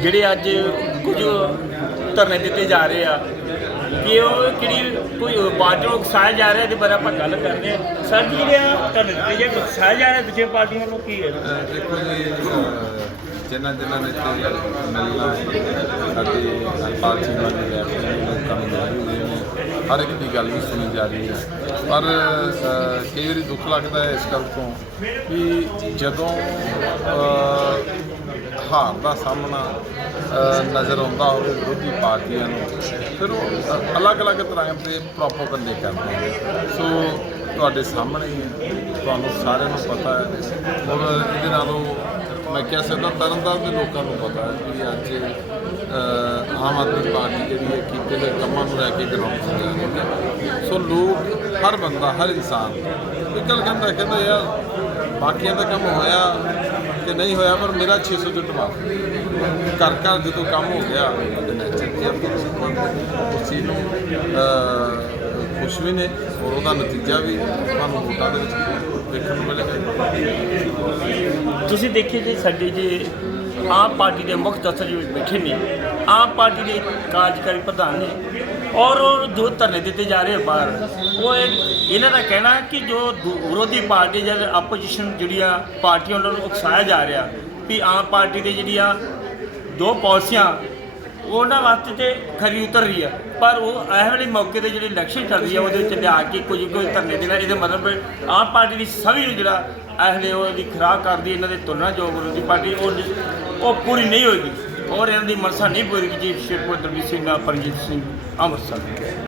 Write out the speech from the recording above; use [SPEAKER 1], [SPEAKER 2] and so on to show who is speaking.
[SPEAKER 1] ਜਿਹੜੇ ਅੱਜ ਕੁਝ ਧਰਨੇ ਦਿੱਤੇ ਜਾ ਰਹੇ ਆ, ਕਿ ਉਹ ਕਿਹੜੀ ਕੋਈ ਪਾਰਟੀ ਨੂੰ ਉਕਸਾਇਆ ਜਾ ਰਿਹਾ ਤੇ ਬਾਰੇ ਆਪਾਂ ਗੱਲ ਕਰਦੇ ਆ ਸਰ ਜੀ ਧਰਨੇ ਦਿੱਤੇ ਜੇ ਉਕਸਾਇਆ ਜਾ ਰਿਹਾ ਦੂਜੇ ਪਾਰਟੀਆਂ ਵੱਲੋਂ ਕੀ ਹੈ?
[SPEAKER 2] ਦੇਖੋ ਜੀ, ਅਹ ਜਿਨ੍ਹਾਂ ਜਿਨ੍ਹਾਂ ਨੇ ਮਿਲਣਾ, ਸਾਡੀ ਹਰਪਾਲ ਸਿੰਘ ਲੋਕਾਂ ਨੂੰ ਹਰ ਇੱਕ ਦੀ ਗੱਲ ਵੀ ਸੁਣੀ ਜਾ ਰਹੀ ਹੈ। ਪਰ ਕਈ ਵਾਰੀ ਦੁੱਖ ਲੱਗਦਾ ਹੈ ਇਸ ਗੱਲ ਤੋਂ ਕਿ ਜਦੋਂ ਹਾਰ ਦਾ ਸਾਹਮਣਾ ਨਜ਼ਰ ਆਉਂਦਾ ਹੋਵੇ ਵਿਰੋਧੀ ਪਾਰਟੀਆਂ ਨੂੰ, ਫਿਰ ਉਹ ਅਲੱਗ-ਅਲੱਗ ਤਰ੍ਹਾਂ ਦੇ ਪ੍ਰੋਪੋਗੰਡੇ ਕਰਦੇ ਨੇ। ਸੋ ਤੁਹਾਡੇ ਸਾਹਮਣੇ ਹੀ ਹੈ, ਤੁਹਾਨੂੰ ਸਾਰਿਆਂ ਨੂੰ ਪਤਾ ਹੈ। ਔਰ ਇਹਦੇ ਨਾਲੋਂ ਮੈਂ ਕਹਿ ਸਕਦਾ ਤਰਨਤਾਰਨ ਦੇ ਲੋਕਾਂ ਨੂੰ ਪਤਾ ਹੈ ਕਿ ਅੱਜ ਆਮ ਆਦਮੀ ਪਾਰਟੀ ਜਿਹੜੀ ਹੈ, ਕੀਤੇ ਗਏ ਕੰਮਾਂ ਨੂੰ ਲੈ ਕੇ ਗਰਾਊਂਡ 'ਚ ਜਾ ਰਹੀ ਹੈ। ਸੋ ਲੋਕ, ਹਰ ਬੰਦਾ, ਹਰ ਇਨਸਾਨ, ਇੱਕ ਗੱਲ ਕਹਿੰਦਾ ਕਹਿੰਦਾ, ਯਾਰ ਬਾਕੀਆਂ ਦਾ ਕੰਮ ਹੋਇਆ ਕਿ ਨਹੀਂ ਹੋਇਆ, ਪਰ ਮੇਰਾ 600 ਜੁੱਟ ਮਾਫ। ਘਰ ਘਰ ਜਦੋਂ ਕੰਮ ਹੋ ਗਿਆ ਤੇ ਨੈਚਰ ਦੀ ਉਸ ਚੀਜ਼ ਨੂੰ ਖੁਸ਼ ਵੀ ਨੇ ਔਰ ਉਹਦਾ ਨਤੀਜਾ ਵੀ ਤੁਹਾਨੂੰ ਵੋਟਾਂ ਦੇ ਵਿੱਚ ਦੇਖਣ ਨੂੰ ਮਿਲੇਗਾ।
[SPEAKER 1] ਤੁਸੀਂ ਦੇਖਿਏ ਜੀ, ਸਾਡੇ ਜੇ ਆਮ ਪਾਰਟੀ ਦੇ ਮੁੱਖ ਦਫ਼ਤਰ ਵਿੱਚ ਬੈਠੇ ਨੇ। ਆਪ ਪਾਰਟੀ ਦੇ ਕਾਰਜਕਾਰੀ ਪ੍ਰਧਾਨ ਨੇ ਔਰ ਉਹ ਜੋ ਧਰਨੇ ਦਿੱਤੇ ਜਾ ਰਹੇ ਆ ਬਾਹਰ, ਉਹ ਇਹ- ਇਹਨਾਂ ਦਾ ਕਹਿਣਾ ਕਿ ਜੋ ਦੂ- ਵਿਰੋਧੀ ਪਾਰਟੀ ਜਾਂ ਆਪੋਜੀਸ਼ਨ ਜਿਹੜੀਆਂ ਪਾਰਟੀਆਂ ਉਹਨਾਂ ਨੂੰ ਉਕਸਾਇਆ ਜਾ ਰਿਹਾ ਵੀ ਆਮ ਪਾਰਟੀ ਦੇ ਜਿਹੜੀਆਂ ਦੋ ਪਾਲਿਸੀਆਂ, ਉਹਨਾਂ ਵਾਸਤੇ ਤੇ ਖਰੀ ਉਤਰ ਰਹੀ ਆ। ਪਰ ਉਹ ਇਹ ਵੇਲੇ ਮੌਕੇ ਤੇ ਜਿਹੜੀ ਇਲੈਕਸ਼ਨ ਚੱਲ ਰਹੀ ਆ, ਉਹਦੇ ਵਿੱਚ ਲਿਆ ਕੇ ਕੁਝ ਕੁਝ ਧਰਨੇ ਦੇਣਾ, ਇਹਦੇ ਮਤਲਬ ਆਮ ਪਾਰਟੀ ਦੀ ਸਭੀ ਨੂੰ ਜਿਹੜਾ ਇਹ ਵੇਲੇ ਉਹਦੀ ਖਰਾਕ ਕਰਦੀ, ਇਹਨਾਂ ਦੇ ਤੁਲਨਾ ਜੋ ਵਿਰੋਧੀ ਪਾਰਟੀ, ਉਹ ਉਹ ਪੂਰੀ ਨਹੀਂ ਹੋਏਗੀ। ਔਰ ਇਹਨਾਂ ਦੀ ਮਨਸਾ ਨਹੀਂ ਪੂਰੀ ਜੀ ਸ਼ੇਰਪੁਰ ਦਰਬੀ ਸਿੰਘ ਨਾਲ ਪਰਜੀਤ ਸਿੰਘ ਅੰਮ੍ਰਿਤਸਰ।